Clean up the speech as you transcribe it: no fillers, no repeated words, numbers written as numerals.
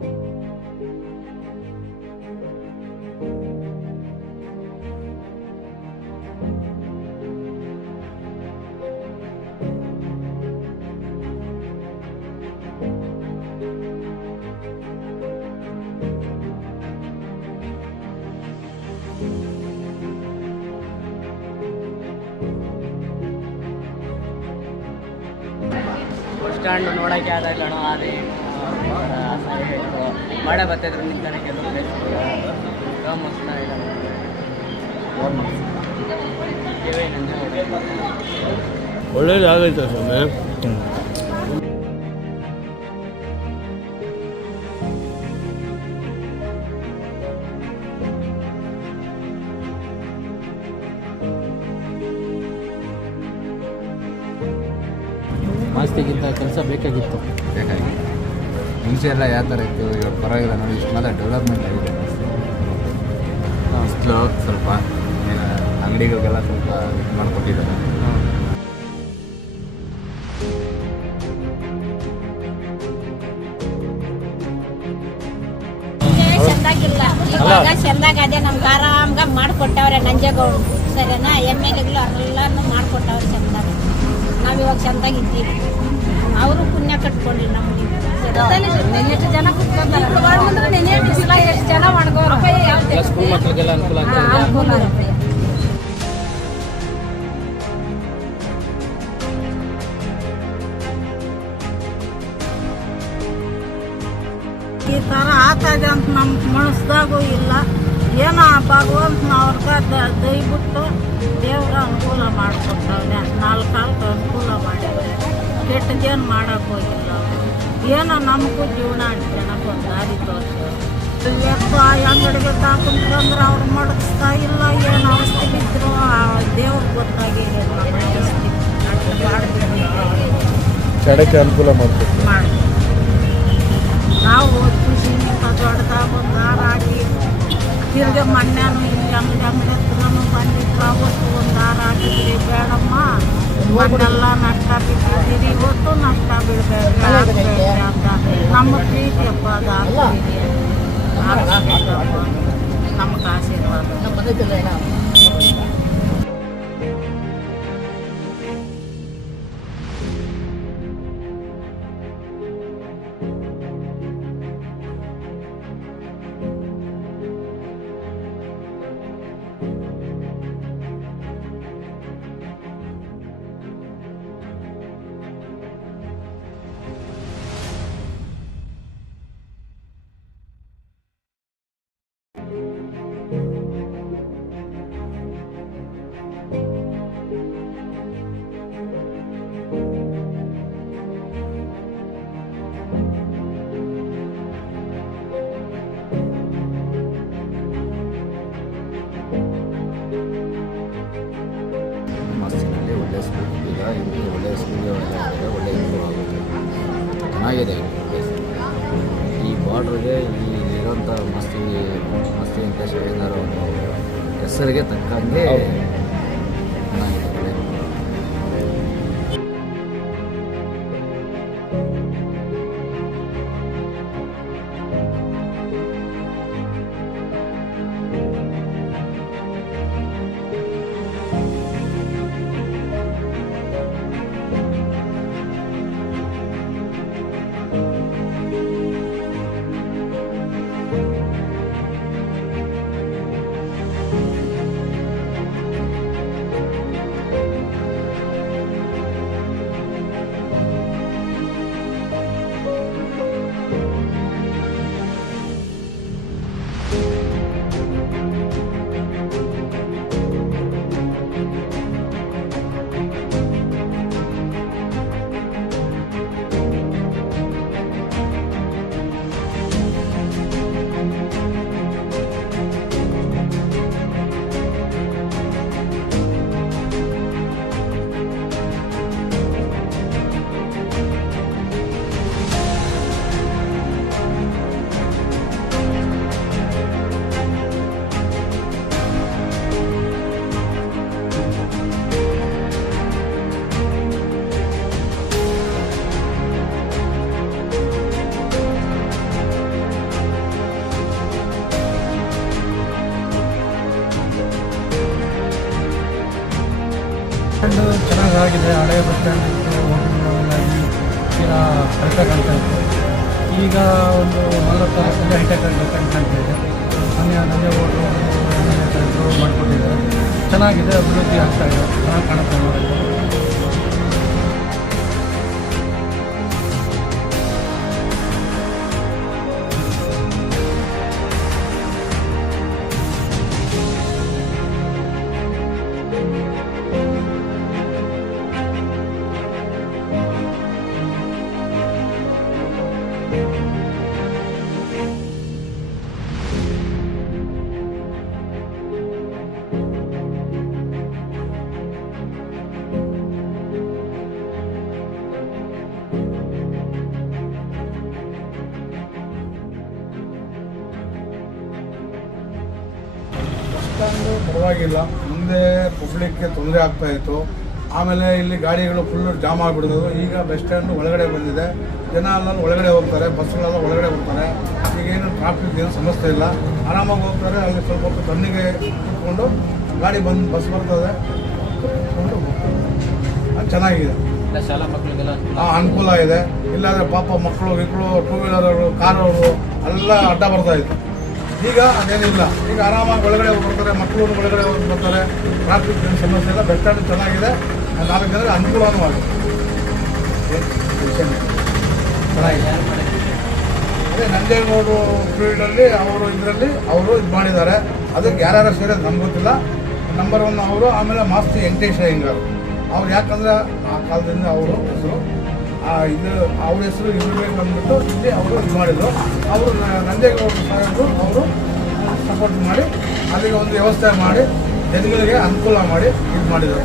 Bus stand ನೋಡೋಕ್ಕೆ ಆದ ಕಣ ಅದೇ ಮಾಡೇ ಬರ್ತಿದ್ರು ನಿಂತಾನೆ ಕೆಲವು ಮಸ್ತ್ ಒಳ್ಳೇದು ಆಗೈತೆ ಸ್ವಾಮಿ. ಮಾಸ್ತಿಗಿಂತ ಕೆಲಸ ಬೇಕಾಗಿತ್ತು. ಮುಂಚೆ ಎಲ್ಲ ಯಾವ ಥರ ಇತ್ತು, ಇವಾಗ ಪರವಾಗಿಲ್ಲ ನೋಡಿ, ಇಷ್ಟು ಮಾತ್ರ ಡೆವಲಪ್ಮೆಂಟ್ ಆಗಿದೆ. ಇಷ್ಟು ಸ್ವಲ್ಪ ಅಂಗಡಿಗಳಿಗೆಲ್ಲ ಸ್ವಲ್ಪ ಇದು ಮಾಡಿಕೊಟ್ಟಿದ್ದಾರೆ. ಚೆಂದಾಗಿಲ್ಲ, ಇವಾಗ ಚೆಂದಾಗ ಅದೇ ನಮ್ಗೆ ಆರಾಮ್ಗ ಮಾಡಿಕೊಟ್ಟವ್ರೆ ನಂಜೇಗೌಡರು. ಸರಿನಾ? MLAಗಳು ಅವರೆಲ್ಲಾನು ಮಾಡಿಕೊಟ್ಟವ್ರೆ ಚೆಂದಾಗ. ನಾವಿವಾಗ ಚೆಂದಾಗಿದ್ದೀವಿ. ಅವರು ಪುಣ್ಯ ಕಟ್ಕೊಂಡ್ರಿ ನಮಗೆ. ಎಷ್ಟು ಜನ ಕುತ್ಕೊಂತಾರೆ, ಎಷ್ಟು ಜನ ಮಾಡ್ಕೋರು. ಸ್ಕೂಲ್ ಮಕ್ಕಳಿಗೆಲ್ಲ ಅನುಕೂಲ ಆಗ್ತದೆ. ಈ ಥರ ಆಗ್ತಾಯಿದೆ ಅಂತ ನಮ್ಮ ಮನಸ್ದಾಗೂ ಇಲ್ಲ. ಏನೋ ಭಗವಂತನ ಅವ್ರಿಗೆ ದಯವಿಟ್ಟು ದೇವ್ರ ಅನುಕೂಲ ಮಾಡಿಕೊಟ್ಟವ್ರೆ. 4 ಕಾಲಕ್ಕೆ ಅನುಕೂಲ ಮಾಡಿದ್ರೆ ಕೆಟ್ಟದೇನು ಮಾಡೋಕೆ ಹೋಗಿಲ್ಲ. ಏನೋ ನಮಗೂ ಜೀವನ ಜನಕ್ಕೆ ಒಂದು ದಾರಿ ತೋರಿಸ್ತಾರೆ. ಎತ್ತು ಆ ಅಂಗಡಿಗೆ ತಾಕಂದ್ರೆ ಅವ್ರು ಮಡಗಿಸ್ತಾ ಇಲ್ಲ. ಏನು ಔಷಧಿ ಬಿದ್ದರು ದೇವ್ರಿಗೆ ಗೊತ್ತಾಗಿದೆ. ಚಡಕ್ಕೆ ಅನುಕೂಲ ಮಾಡ್ತೀವಿ ಮಾಡಿ ನಾವು ಖುಷಿನಿಂದ ದೊಡ್ಡದಾಗ ಒಂದು ದಾರ ಹಾಕಿ ತಿರ್ಗಿ ಮಣ್ಣು ಹಿಂಗೆ ಅಂಗಡಿ ಬಂದಿದ್ರು. ಅವತ್ತು ಒಂದು ದಾರ ಹಾಕಿದ್ರಿ, ಬೇಡಮ್ಮ ಮಣ್ಣೆಲ್ಲ ನಷ್ಟ ಬಿಟ್ಟಿದ್ದೀರಿ, ಇವತ್ತು ನಷ್ಟ ಬೀಳಬೇಕು ಅಂತ ನಮ್ಮ ಪ್ರೀತಿ ಹಬ್ಬ ಅದು ಆಗ್ತಿದೆ. ನಮಗೆ ಆಶೀರ್ವಾದ. ಮಸ್ತಿನಲ್ಲಿ ಒಳ್ಳೆಯ ಸ್ಕೂಲ್ ಈಗ ಇಲ್ಲಿ ಒಳ್ಳೆಯ ಸ್ಕೂಲ್ಗೆ ಒಳ್ಳೆಯ ಇಂಪ್ರೂವ್ ಆಗುತ್ತೆ. ಚೆನ್ನಾಗಿದೆ ಈ ಬಾರ್ಡ್ರಿಗೆ ಇಲ್ಲಿರೋಂಥ ಮಸ್ತಿ ವೆಂಕಟೇಶ್ ಅಯ್ಯಂಗಾರ್ ಒಂದು ಹೆಸರಿಗೆ ತಕ್ಕಂಗೆ ಚೆನ್ನಾಗಿದೆ. ಚೆನ್ನಾಗಾಗಿದೆ. ಹಳೆ ಬಸ್ ಸ್ಟ್ಯಾಂಡ್ ಇತ್ತು, ಹೋಟೆಲ್ಗಳಾಗಿ ತೀರಾ ಹೈಟೆಕ್ ಅಂತ ಇತ್ತು. ಈಗ ಒಂದು 40 ವರ್ಷದಿಂದ ಹೈಟೆಕ್ ಕಾಣ್ತಾ ಇದೆ. ನಂಜೆ ಹೋಟ್ಲು ಸೆಂಟ್ರು ಮಾಡಿಕೊಟ್ಟಿದ್ದಾರೆ. ಚೆನ್ನಾಗಿದೆ, ಅಭಿವೃದ್ಧಿ ಆಗ್ತಾ ಇದೆ, ಚೆನ್ನಾಗಿ ಕಾಣುತ್ತೆ ನೋಡೋಕ್ಕೆ. ಅಷ್ಟೊಂದು ಪರವಾಗಿಲ್ಲ. ಮುಂದೆ ಪಬ್ಲಿಕ್ಗೆ ತೊಂದರೆ ಆಗ್ತಾ ಇತ್ತು. ಆಮೇಲೆ ಇಲ್ಲಿ ಗಾಡಿಗಳು ಫುಲ್ಲು ಜಾಮ್ ಆಗಿಬಿಡೋದು. ಈಗ ಬಸ್ ಸ್ಟ್ಯಾಂಡ್ ಒಳಗಡೆ ಬಂದಿದೆ, ಜನ ಎಲ್ಲ ಒಳಗಡೆ ಹೋಗ್ತಾರೆ, ಬಸ್ಗಳೆಲ್ಲ ಒಳಗಡೆ ಬರ್ತಾರೆ. ಈಗೇನು ಟ್ರಾಫಿಕ್ ಏನು ಸಮಸ್ಯೆ ಇಲ್ಲ, ಆರಾಮಾಗಿ ಹೋಗ್ತಾರೆ. ಅಲ್ಲಿ ಸ್ವಲ್ಪ ಹೊತ್ತು ತಣ್ಣಿಗೆ ಕೂತ್ಕೊಂಡು ಗಾಡಿ ಬಸ್ ಬರ್ತದೆ, ಕೂತ್ಕೊಂಡು ಹೋಗ್ತಾರೆ. ಅದು ಚೆನ್ನಾಗಿದೆ, ಶಾಲಾ ಮಕ್ಕಳಿಗೆಲ್ಲ ಅನುಕೂಲ ಇದೆ. ಇಲ್ಲಾಂದರೆ ಪಾಪ ಮಕ್ಕಳು ಟೂ ವೀಲರ್ ಕಾರವರು ಎಲ್ಲ ಅಡ್ಡ ಬರ್ತಾ ಇತ್ತು. ಈಗ ಅದೇನಿಲ್ಲ, ಈಗ ಆರಾಮಾಗಿ ಒಳಗಡೆ ಬರ್ತಾರೆ, ಮಕ್ಕಳು ಒಳಗಡೆ ಹೋಗಿ ಬರ್ತಾರೆ. ಟ್ರಾಫಿಕ್ ಏನು ಸಮಸ್ಯೆ ಇಲ್ಲ, ಬಸ್ ಸ್ಟ್ಯಾಂಡ್ ಚೆನ್ನಾಗಿದೆ. 4 ಜನರಿಗೆ ಅನುಕೂಲನೂ ಆಗಿದೆ. ಚೆನ್ನಾಗಿದೆ. ಅದೇ ನಂಜೇಗೌಡರು ಫೀಲ್ಡಲ್ಲಿ ಅವರು ಇದು ಮಾಡಿದ್ದಾರೆ. ಅದಕ್ಕೆ ಯಾರ್ಯಾರು ಸೇರೋದು ನಮ್ಗೆ ಗೊತ್ತಿಲ್ಲ. ನಂಬರ್ 1 ಅವರು, ಆಮೇಲೆ ಮಾಸ್ತಿ ವೆಂಕಟೇಶ ಅಯ್ಯಂಗಾರ್ ಅವ್ರು. ಯಾಕಂದರೆ ಆ ಕಾಲದಿಂದ ಅವರು ಹೆಸರು ಅವ್ರ ಹೆಸರು ಇರಬೇಕು ಅಂದ್ಬಿಟ್ಟು ಇಲ್ಲಿ ಅವರು ಇದು ಮಾಡಿದರು. ಅವರು ನಂಜೇಗೌಡರು ಸಾಹೇಬರು ಅವರು ಸಪೋರ್ಟ್ ಮಾಡಿ ಅಲ್ಲಿಗೆ ಒಂದು ವ್ಯವಸ್ಥೆ ಮಾಡಿ ಜನಗಳಿಗೆ ಅನುಕೂಲ ಮಾಡಿ ಇದು ಮಾಡಿದರು.